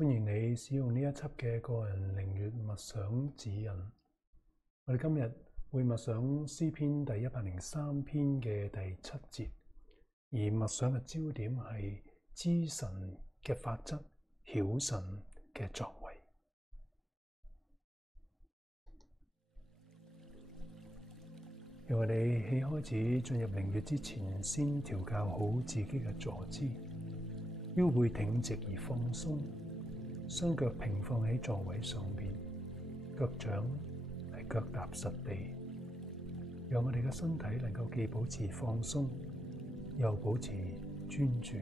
歡迎你使用呢一輯嘅個人靈悅默想指引。我哋今日會默想詩篇第103篇嘅第7節，而默想嘅焦點係知神嘅法則，曉神嘅作為。讓我哋喺開始進入靈悅之前，先調校好自己嘅坐姿，腰背挺直而放鬆，雙腳平放喺座位上面，腳掌係腳踏實地，讓我哋嘅身體能夠既保持放鬆，又保持專注。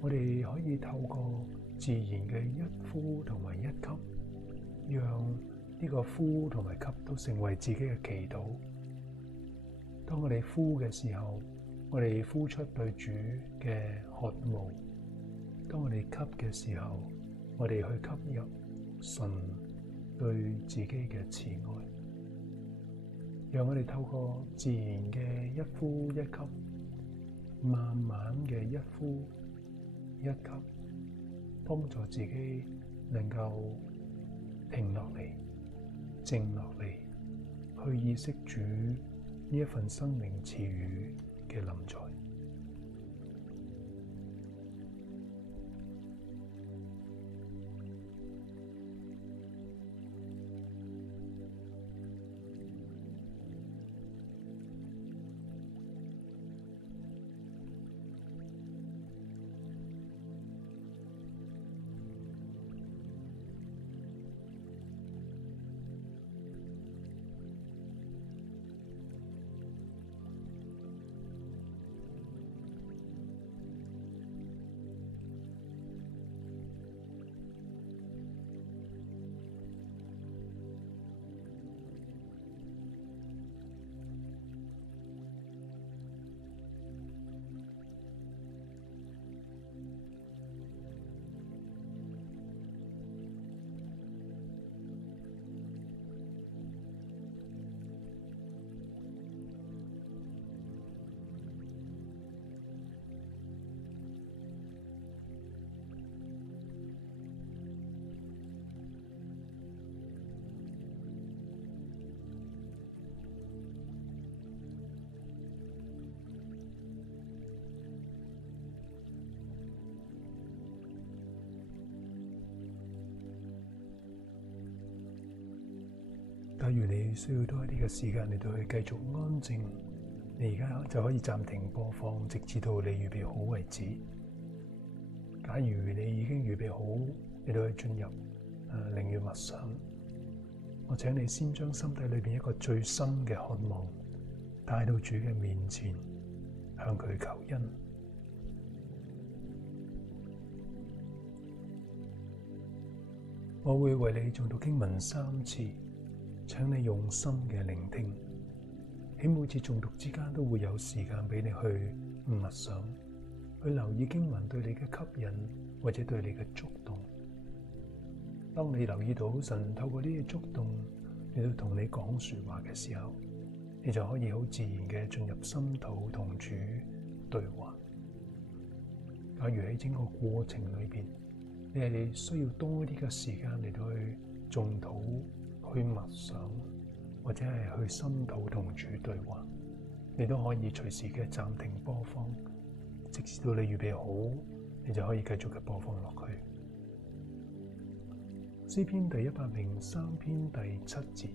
我哋可以透過自然嘅一呼同埋一吸，讓呢個呼同埋吸都成為自己嘅祈禱。當我哋呼嘅時候，我哋呼出對主嘅渴慕；當我哋吸嘅時候，我哋去吸入神對自己嘅慈愛。讓我哋透過自然嘅一呼一吸，慢慢嘅一呼一吸，幫助自己能夠停落嚟，靜落嚟，去意識主呢一份生命賜予嘅臨在。假如你需要多一啲嘅時間嚟到去繼續安靜，你而家就可以暫停播放，直至到你預備好為止。假如你已經預備好嚟到去進入靈悅默想，我請你先將心底裏邊一個最深嘅渴望帶到主嘅面前，向佢求恩。我會為你誦讀經文3次。請你用心嘅聆聽，喺每次誦讀之間都會有時間俾你去默想，去留意經文對你嘅吸引或者對你嘅觸動。當你留意到神透過呢啲觸動嚟到同你講說話嘅時候，你就可以好自然嘅進入心土同主對話。假如喺整個過程裏邊，你係需要多啲嘅時間嚟到去誦禱，去默想，或者係去心土同主對話，你都可以隨時嘅暫停播放，直至到你預備好，你就可以繼續嘅播放落去。詩篇第103篇第7節，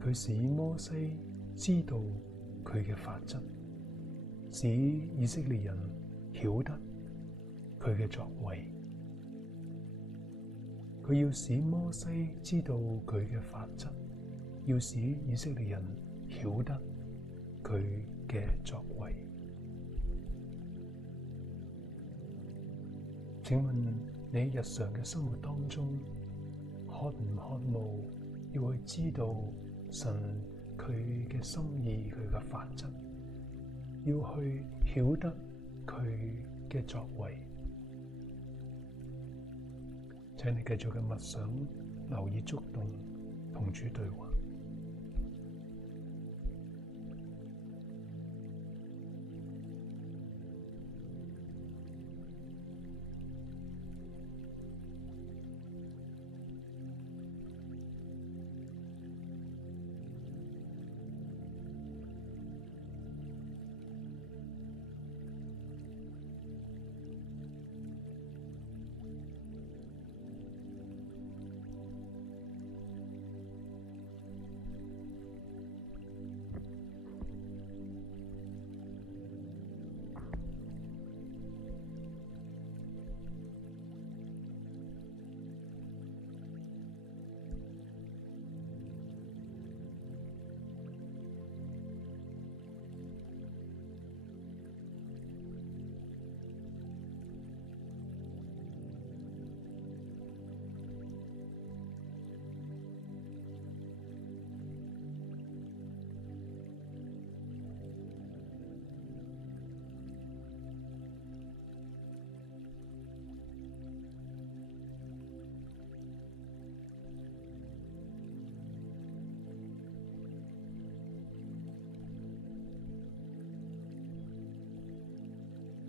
佢使摩西知道佢嘅法則，使以色列人曉得佢嘅作為。佢要使摩西知道佢嘅法則，要使以色列人曉得佢嘅作為。請問你喺日常嘅生活當中，渴唔渴慕要去知道神佢嘅心意，佢嘅法則，要去曉得佢嘅作為？請你繼續嘅默想，留意觸動，同主對話。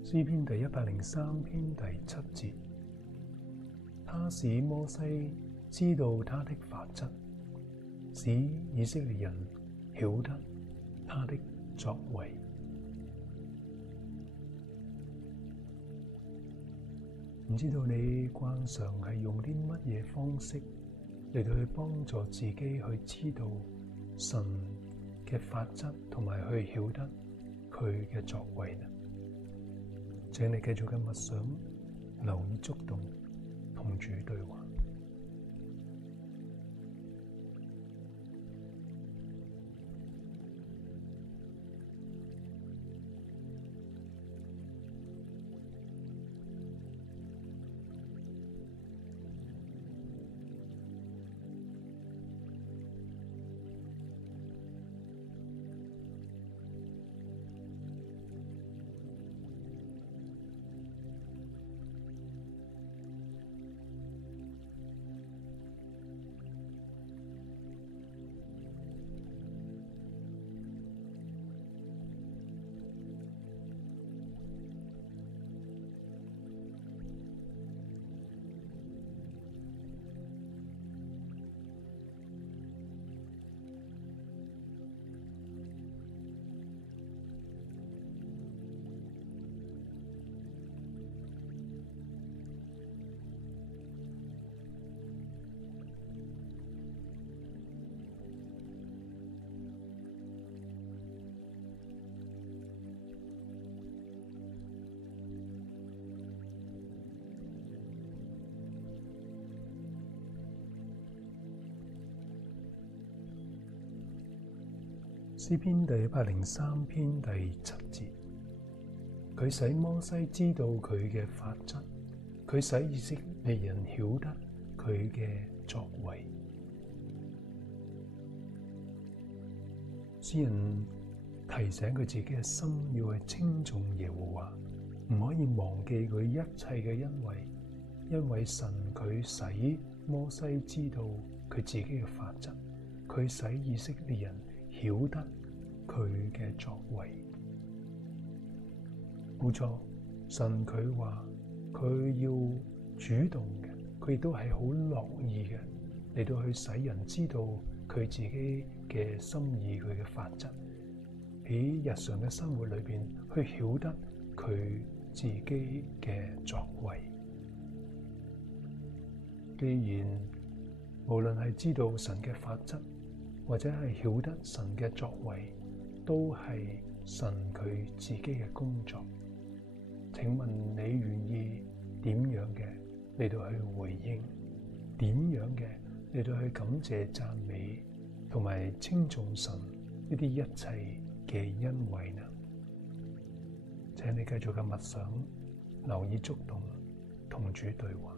詩篇第103篇第7節，他使摩西知道他的法則，使以色列人曉得他的作為。唔知道你慣常係用啲乜嘢方式嚟到去幫助自己去知道神嘅法則，同埋去曉得佢嘅作為呢？請你繼續嘅默想，留意觸動，同主對話。詩篇第103篇第7節，佢使摩西知道佢嘅法則，佢使以色列人曉得佢嘅作為。詩人提醒佢自己嘅心要去稱頌耶和華，唔可以忘記佢一切嘅恩惠，因為神佢使摩西知道佢自己嘅法則，佢使以色列人曉得佢嘅作為。冇錯，神佢話佢要主動嘅，佢亦都係好樂意嘅嚟到去使人知道佢自己嘅心意，佢嘅法則，喺日常嘅生活裏邊去曉得佢自己嘅作為。既然無論係知道神嘅法則，或者係曉得神嘅作為，都係神佢自己嘅工作。請問你願意點樣嘅嚟到去回應？點樣嘅嚟到去感謝讚美同埋稱頌神呢啲一切嘅恩惠呢？請你繼續嘅默想，留意觸動，同主對話。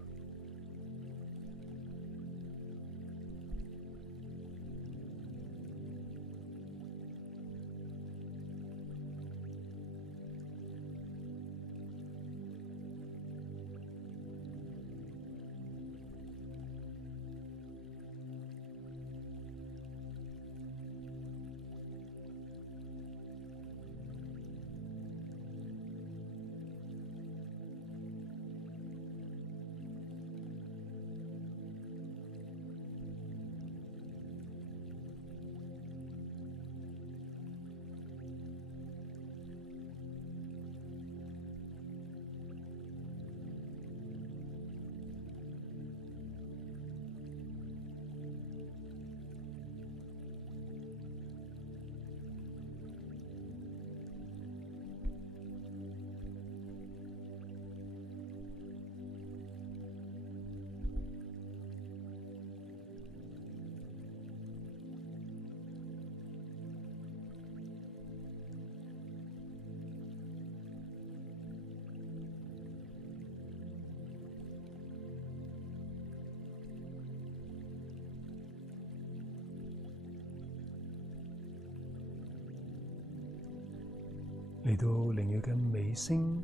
嚟到靈月嘅尾聲，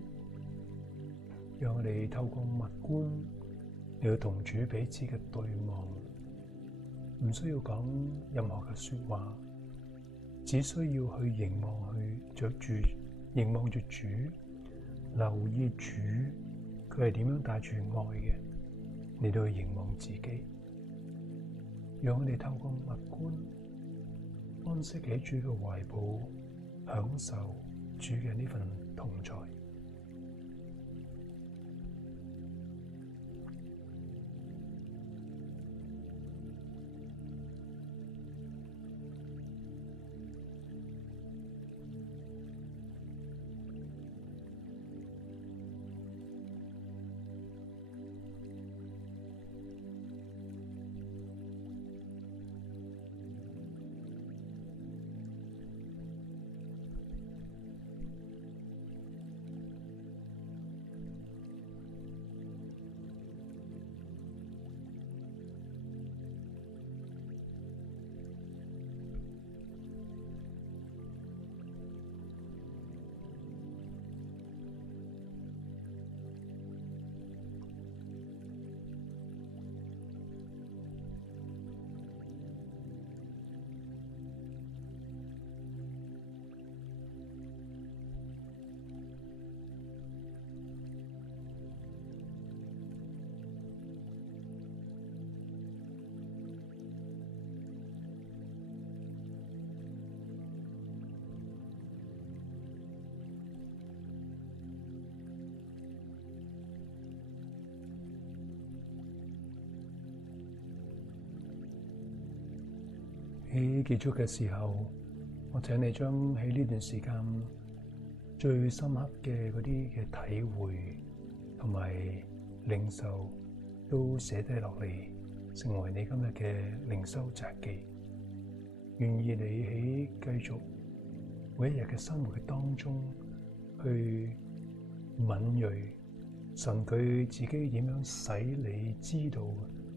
讓我哋透過默觀嚟到同主彼此嘅對望，唔需要講任何嘅說話，只需要去凝望住主，留意主佢係點樣帶住愛嘅嚟到去凝望自己，讓我哋透過默觀安息喺主嘅懷抱，享受主嘅呢份同在。喺結束嘅時候，我請你將喺呢段時間最深刻嘅嗰啲嘅體會同埋領受都寫低落嚟，成為你今日嘅靈修札記。願意你喺繼續每一日嘅生活當中去敏銳神佢自己點樣使你知道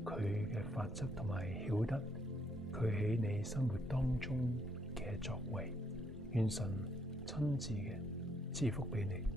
佢嘅法則，同埋曉得佢喺你生活當中嘅作為。願神親自嘅賜福俾你。